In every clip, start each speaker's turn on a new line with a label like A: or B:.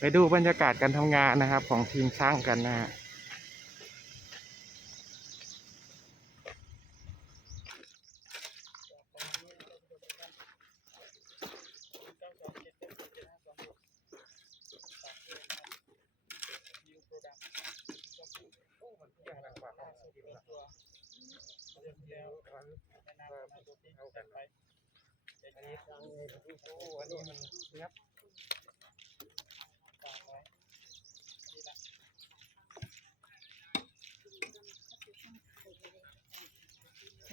A: ไปดูบรรยากาศการทำงานนะครับ ของทีมช่างกันนะฮะ
B: ถึง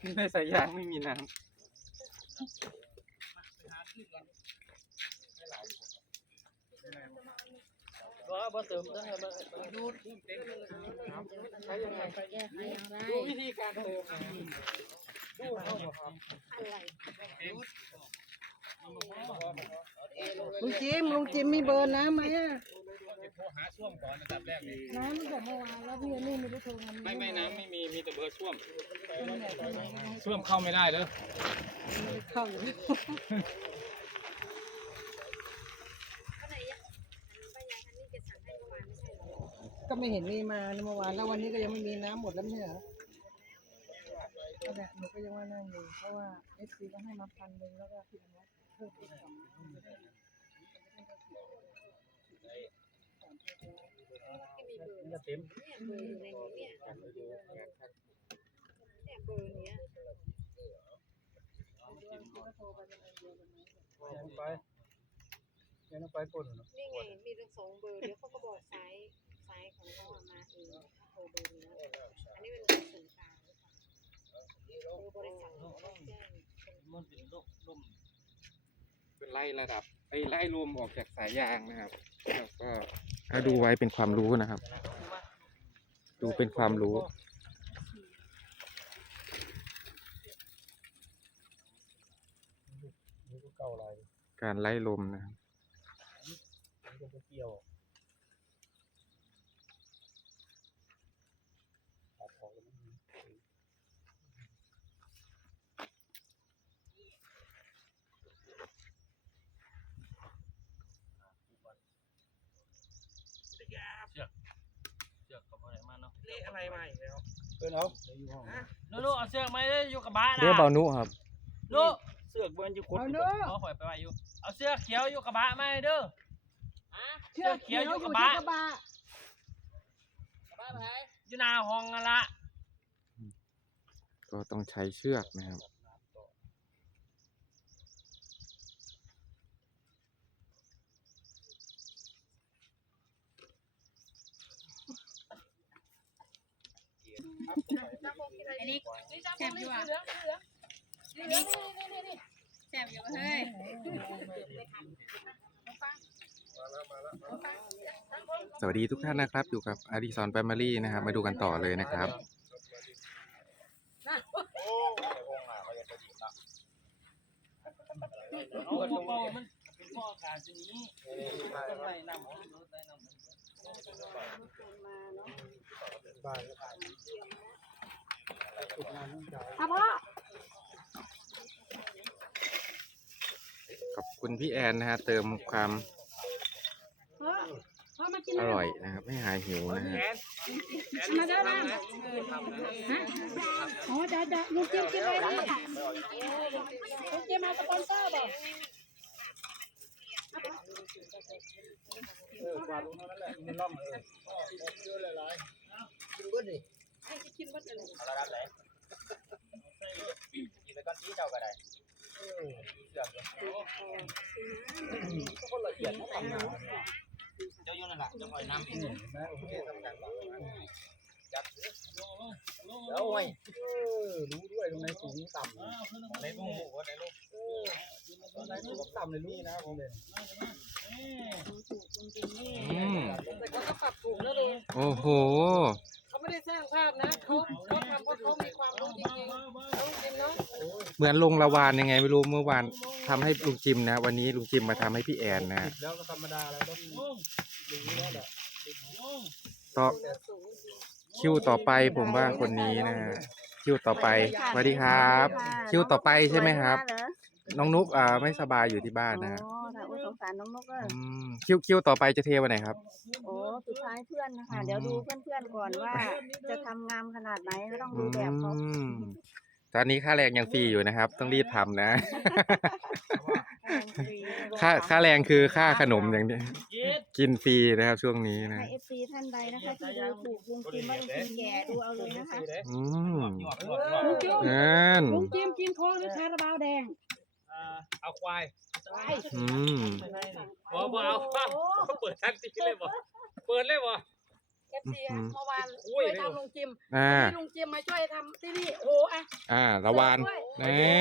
B: เดื
A: อดใสายยางไม่มีน้
C: ก็บ่เติมตั้งแต่มาดู
A: ใช้ยังไงดูวิธีการเติมดูเข้ามาครับ
B: ลุงจิมลุงจิมมีเบอร์น้ำไหมอะ
C: โทรหาช่วงก่อนอันดับแรกนี่
B: น้ำตั้งแต่เมื่อวานแล้วพี่อันนี่ไม่รู้โทรมัน
C: ไม่ไม่น้ำไม่มีมีแต่เบอร์ช่วง
B: ไม่ได้ทำไมไม่ให้
C: ช่วงเข้าไม่ได้เด้อ
B: เข้าอยู่ก็ไม่เห็นมีมาเมื่อวานแล้ววันนี้ก็ยังไม่มีน้ำหมดแล้วไม่ใช่เหรอก็เนี่ยหนูก็ยังว่านั่งอยู่เพราะว่าเอฟซีก็ให้มาพันหนึ่งแล้วก็พี่อนุวัฒน์เพิ่มอีกสอง
C: จะเต็ม
D: เบอร์อยู่ในนี้เนี่ยเนี่ยเบอร์เนี้ย
C: ยังไปยังต้องไปปุ่น
D: นี่ไงมีทั้งสองเบอร์เดี๋ยวเขาก็บอกไซ้ายซ้ายของเขามาเองโทรเบอร์นี้อันนี้เป็นเบอร์ส่วนกลางหรือเบอร์บริษัท
C: มันเป็นโรคลม
A: เป็นไล่ระดับไอ้ไล่รวมออกจากสายยางนะครับแล้วก็ ถ้าดูไว้เป็นความรู้นะครับ ดูเป็นความรู้
C: การ
A: ไล่ลมนะครับ
C: นี่ก็เกี่ยวตัดออกแล้วมัน เชือก เชือกกับอะไรมาเนาะ
A: นี่อะไรมาอีกแล้ว
C: เพื่อนเอาอยู่ห้องลูกเอาเชือกไหมอยู่กับบ้าน
A: เรียกเบานุครับ
C: ลูกเสือกเบิ้นอยู่คุดเอาข่อยไปไว้อยู่ เอาเสื้อเขียวอยู่กับบ้าไหมเด้อ
B: เชือกเขียวอยู่ที่กระบะ
C: อยู่หน้าห้องนั่นละ
A: ก็ต้องใช้เชือกนะครับ
D: อันนี้แซ่บอยู่อะอันนี้แซ่บอยู่เฮ้ย
A: สวัสดีทุกท่านนะครับ อยู่กับอดิสรแฟมิลี่นะครับ มาดูกันต่อเลยนะครับ
C: เอากระเป๋ามันเป็นข้อขาดชนี้ต้องไล่น้ำไล่น้ำ
B: ครั บพ่อ
A: ขอบคุณพี่แอนนะฮะเติมความ
B: พ่อพ่อมากิน
A: อร่อยนะครับให้หายหิวนะฮะ
B: มาได้แล้วฮะอ๋อจ้าจ้าลุงจิมกินอะไรดีลุงจิมมาสปอนเซอร์บอก
C: เออก วาดลงนั่นแหละมันล่องเออเยอะหลายๆกินเบิ้ลดิ
D: ให้กินวัดอะไร
C: เอาละครับไหนกินแล้วก็ชี้เจ้าก็ได้เออเสือกเลยก็คนละเอียดทำงานเจ้าโยนนั่นแหละจะปล่อยน้ำอีกนะโอเคทำการจับเดี๋ยวไว้เออรู้ด้วยตรงไหนสูงต่ำในลูกหมูในลูก ต่ำเลยลูกนะผมเด่น
A: อืม
B: แต่เขาก็ปรับถูกแล้วเลย
A: โอ้โห
B: เขาไม่ได้สร้างภาพนะเขาเขาทำเพราะเขามีความรู้จริงๆเขาจริงเนาะ
A: เหมือนลงละวานยังไงไม่รู้เมื่อวานทำให้ลุงจิมนะ วันนี้ลุงจิมมาทำให้พี่แอนนะ
C: แล้วก็ธรรมดาแล้วต้องอย่างนี้แล้วแหละ
A: ต่อคิวต่อไปผมว่าคนนี้นะฮะคิวต่อไปสวัสดีครับ คิวต่อไปใช่ไหมครับ น้องนุกอ่าไม่สบายอยู่ที่บ้านนะฮะ
E: อ๋อค่ะโอ้ยสงสารน้องนกเลย
A: อืมคิวคิวต่อไปจะเทวันไหนครับ
E: โอ้สุดท้ายเพื่อนนะคะ เดี๋ยวดูเพื่อนๆก่อนว่า จะทำงามขนาดไหนก็ต้อง
A: อื
E: ดูแบบเขา
A: มตอนนี้ค่าแรงยังฟรีอยู่นะครับ ต้องรีบทำนะ ค่าค่าแรงคือค่าขนมอย่างนี้กินฟรีนะครับช่วงนี้นะ
E: ให้เอฟซีท่านใดนะคะที่ดูถูกลุงจิมว่าลุงจิมแก่ดูเอาเลยนะคะ
A: อืม
B: ลุงจิม
A: นั่น
B: ลุงจิมกินโค้กหรือคาราบาวแดง
C: เอาควาย
A: อืม
C: บ่บ่เอาเขาเปิดทันทีเลยบ่เปิดเลยบ่
B: เอฟซีเมื่อวาน
C: อุ้
B: ช่วยยทำลุงจิม
A: อ่า
B: ที่ลุงจิมมาช่วยทำที่นี่โอ้โหอะ
A: อ่าละวาน
B: เสิร์ฟด้วย
A: แน่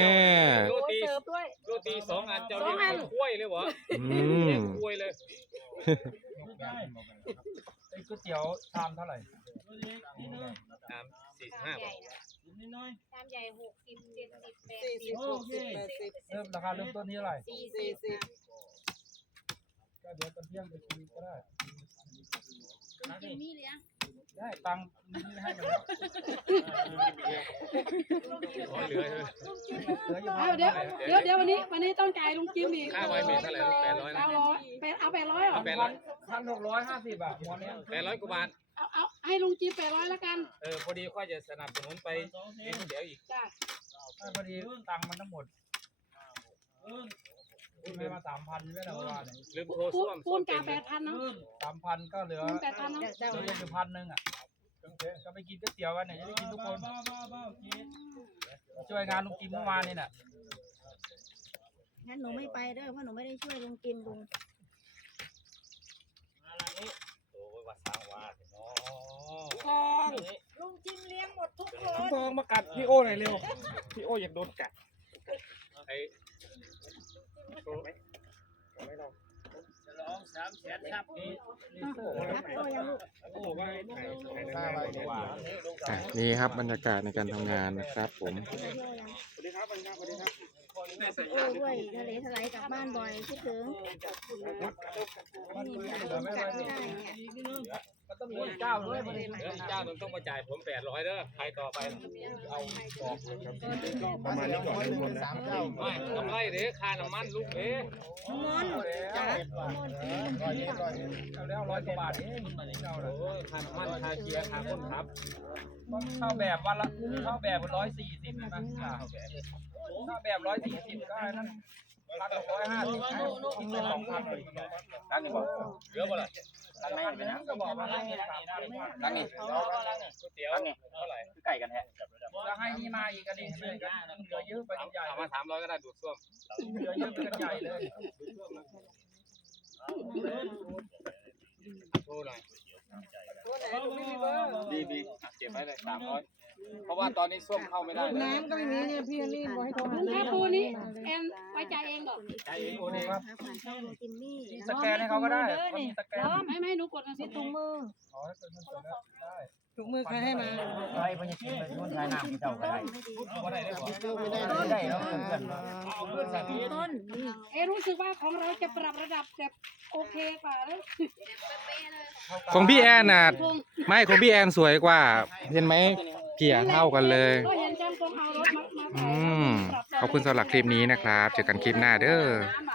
B: โอ้โหเสิร์ฟด้วย
C: โรตีสองอันเจ้า
B: สองอั
C: เรีย
B: น
C: กกล้วยเลยบ่
A: อืม
C: กล้วยเลยไอ้ก๋วยเตี๋ยวชามเท่าไหร่ชามสี่สิบ
D: ชาม
C: ห้า
D: ให
C: บา
D: ญ่
C: ท
D: นะชามใหญ่หกสิบเจ็ดสิบแปด
B: สี่
D: สิ
B: สิ
D: บบ
B: หกสิบแปดสิบ
C: เริ่มราคาเริ่มต้นที่เท่าไหร่
D: สี่
B: สี่
D: สิบ
B: สิบ
C: ก็เดี๋ยวตอนเที่ยงไปกินก็ได้
D: จิมมี่เลี้ยง
C: ได้ตังค์นี่ให้มาแล้วเหลือเหลืออยู่
B: เอาเดี๋ยวเดี๋ยวเดี๋ยววันนี้วันนี้ต้องจ่ายลุงจิมอีก
C: ค่าไว้เป็นเท่าไหร่แปดร้อยนะ
B: เก้าร้อยแปดเอาแปดร้อยเหรอ
C: แปดร้อยพันหกร้อยห้าสิบอะหมดเนี้ยแปดร้อยกว่าบาท
B: เอาเอาให้ลุงจิมแปดร้อยแล้วกัน
C: เออพอดีค่อยจะสนับสนุนไปเองเดี๋ยวอีก
B: จ้ะ
C: พอดีตังค์มันทั้งหมดพูดไปมาสามพันใช่ไหมล่ะเมื่อวานเนี่ยลืมโทร
B: ปู
C: ส้วม
B: ปูนกาแปดพันเนาะ
C: สามพันก็เหลือ
B: ปูนแปดพันเนาะ
C: เหลืออยู่พันหนึ่งอะก็ไปกินก๋วยเตี๋ยวกันเนี่ยจะได้กินทุกคนช่วยงานลุงกิมเมื่อวานนี่น่ะ
E: งั้นหนูไม่ไปเด้อเพราะหนูไม่ได้ช่วยลุงจิมลุง
C: โอ้ย วัดสร้างวาดเนาะ
B: ทอง
E: ลุงจิมเลี้ยงหมดทุกคน
A: ทองมากัดพี่โอหน่อยเร็ว พี่โออยากโดนกัด
C: ไอ้
E: รับโตยังลูก
C: โอ้ว่า
A: อะนี่ครับบรรยากาศในการทำงานนะครับผม
E: ไปเที่ยวยังโอ้ด้วยทะเลทลายกลับบ้านบ่อยคิดถึงไม่มีเวลาลุงกลับไม่ได้เนี่ย
C: เจ้าหนึงเดี๋ยเจ้าหนึงต้องมาจ่ายผมแปดร้อยเด้อใครต่อไปเอา
A: ประมาณนี้ก่อนทุกคนนะ
C: ไม่กำไรเด้ค่าน้ำมันลูกเด้
E: มอนจ้ะมอน
C: เอาแล้วร้อยกว่าบาทเองโอ้ยค่าน้ำมันค่าเกียร์ค่าคนขับ เข้าแบบวันละเข้าแบบร้อยสี่สิบนะเข้าแบบ ถ้าแบบร้อยสี่สิบก็ไอ้นั่นพันร้อยห้าสิบคิดเป็นสองพันเลยตั้งนี่บอกเหลือบ่ล่ะตั้งนี่นะก็บอกมาตั้งนี่ตั้งนี่ก๋วยเตี๋ยวเท่าไหร่ไก่กันแท้แล้วให้นี่มาอีกกันดิเลยเหลือเยอะไปกันใหญ่มาสามร้อยก็ได้ดูดซ่วมเหลือเยอะไปกันใหญ่เลยโทรหน่อย
B: ตัวไหนลุงไม่มีเบอร์
C: ดีดีเก็บไว้เลยสามร้อย เพราะว่าตอนนี้ส้วมเข้าไม่ได้เลย
B: น้ำก็ไม่มีเนี่ยพี่นี่บอกให้โทร
D: ลุ
B: หางเลย
D: แค่ปูนี้แอนไว้ใจายเองเหรอ
C: ใจเองโอ้ดีครับ
E: ผ่านช่องลุงจิมมี่
C: สแกนให้เขาก็ได้เขามีสแกน
D: ไม่ไม่หนูกดเงินสิถุงมือ
C: ขอให้เป็นมันเสร็จแล้วได้
B: ถุงมือใครให้มา
C: อะไรพญากินเป็นคนใช้น้ำเจ้าก็ได้
E: ไม่ดี
C: ก็ได้ได้ไม่ได้แล้วเพื่อนเอาเพื่อนใส่พี่
E: ต้นนี่
D: เอะรู้สึกว่าของเราจะปรับระดับแบบโอเคกว่าแล้ว
A: ของพี่แอนน่ะไม่ของพี่แอนสวยกว่า เห็นไหม เกี่ยเท่ากันเลย
D: ก็เห็นจำตรงเอารถมามา
A: อืม ขอบคุณสำหรับคลิปนี้นะครับ เจอกันคลิปหน้าเด้อ
D: น้ำ